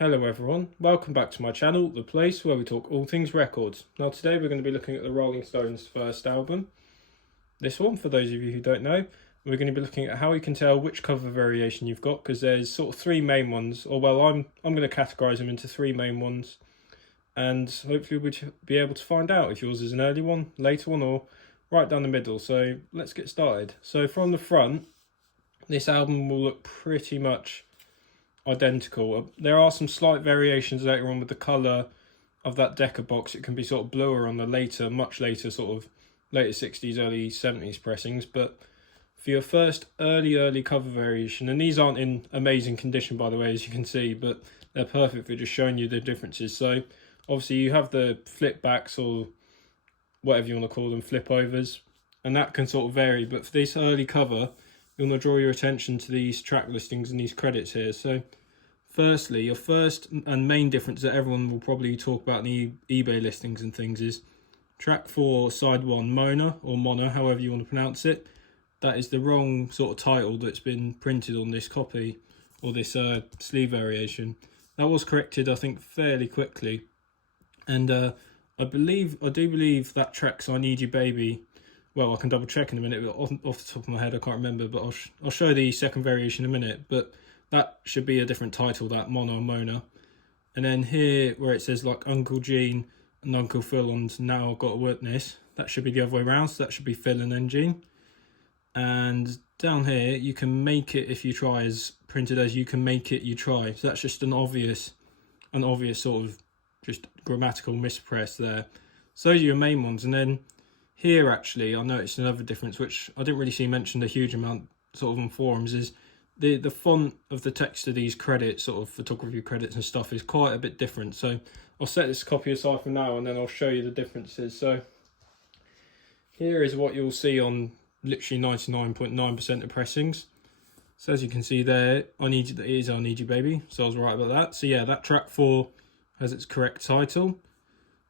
Hello everyone, welcome back to my channel, the place where we talk all things records. Now today we're going to be looking at the Rolling Stones' first album, this one for those of you who don't know. We're going to be looking at how you can tell which cover variation you've got, because there's sort of three main ones, or well I'm going to categorise them into three main ones, and hopefully we'll be able to find out if yours is an early one, later one, or right down the middle. So let's get started. So from the front, this album will look pretty much identical. There are some slight variations later on with the colour of that Decca box. It can be sort of bluer on the later, much later sort of later 60s, early 70s pressings. But for your first early cover variation, and these aren't in amazing condition by the way, as you can see, but they're perfect for just showing you the differences. So obviously you have the flip backs, or whatever you want to call them, flip overs, and that can sort of vary. But for this early cover, you want to draw your attention to these track listings and these credits here. So firstly, your first and main difference that everyone will probably talk about in the eBay listings and things is track 4, side 1, Mona, or Mona, however you want to pronounce it. That is the wrong sort of title that's been printed on this copy, or this sleeve variation. That was corrected, I think, fairly quickly. And I do believe that track's I Need You Baby. Well, I can double check in a minute, but off the top of my head I can't remember, but I'll show the second variation in a minute. But that should be a different title, that Mono Mona. And then here where it says like Uncle Gene and Uncle Phil and Now I've Got a Witness, that should be the other way around, so that should be Phil and then Gene. And down here you can make it if you try, is printed as you can make it you try. So that's just an obvious sort of just grammatical mispress there. So those are your main ones. And then here actually I noticed another difference which I didn't really see mentioned a huge amount sort of on forums, is the font of the text of these credits, sort of photography credits and stuff, is quite a bit different. So I'll set this copy aside for now and then I'll show you the differences. So here is what you'll see on literally 99.9% of pressings. So as you can see there, it is I Need You Baby, so I was right about that. So yeah, that track 4 has its correct title.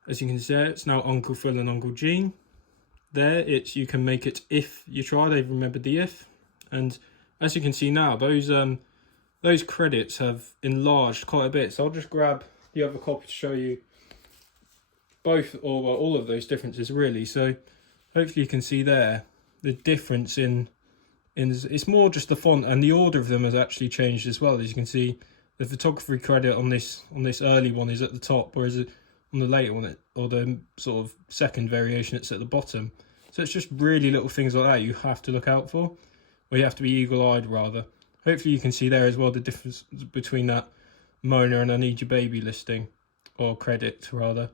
As you can see, it's now Uncle Phil and Uncle Gene. There, it's You Can Make It If You Try. They've remembered the if. And as you can see now, those credits have enlarged quite a bit. So I'll just grab the other copy to show you both, or well, all of those differences really. So hopefully you can see there the difference in it's more just the font, and the order of them has actually changed as well. As you can see, the photography credit on this early one is at the top, whereas on the later one, or the sort of second variation, it's at the bottom. So it's just really little things like that you have to look out for, or you have to be eagle-eyed rather. Hopefully you can see there as well the difference between that Mona and I Need Your Baby listing, or credit rather.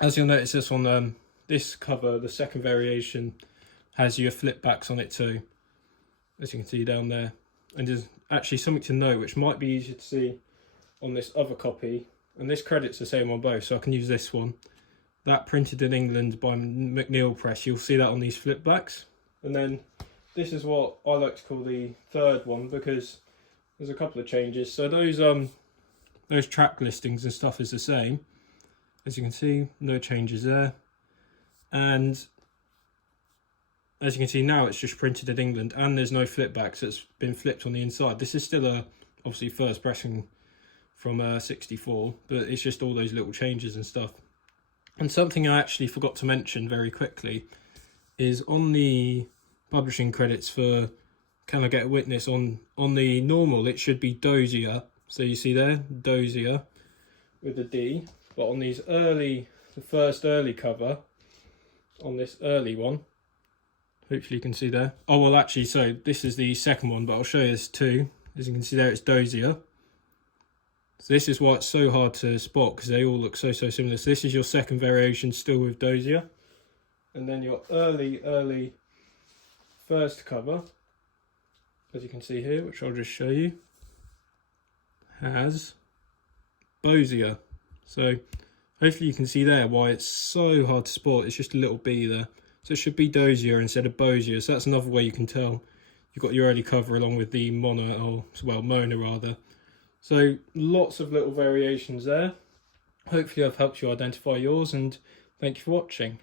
As you'll notice, this one, this cover, the second variation, has your flip backs on it too, as you can see down there. And there's actually something to note which might be easier to see on this other copy, and this credit's the same on both, so I can use this one. That printed in England by McNeil Press, you'll see that on these flip backs. And then this is what I like to call the third one, because there's a couple of changes. So those track listings and stuff is the same. As you can see, no changes there. And as you can see now, it's just printed in England, and there's no flip backs. It's been flipped on the inside. This is still obviously first pressing from 64, but it's just all those little changes and stuff. And something I actually forgot to mention very quickly is on the publishing credits for Can I Get a Witness, on the normal it should be Dozier. So you see there, Dozier with a D. But on these the first early cover, on this early one, hopefully you can see there. Oh well, actually, so this is the second one, but I'll show you this too. As you can see there, it's Dozier. So this is why it's so hard to spot, because they all look so similar. So this is your second variation, still with Dozier. And then your early first cover, as you can see here, which I'll just show you, has Bozier. So hopefully you can see there why it's so hard to spot. It's just a little B there. So it should be Dozier instead of Bozier. So that's another way you can tell you've got your early cover along with the Mona, or well, Mona rather. So lots of little variations there. Hopefully I've helped you identify yours, and thank you for watching.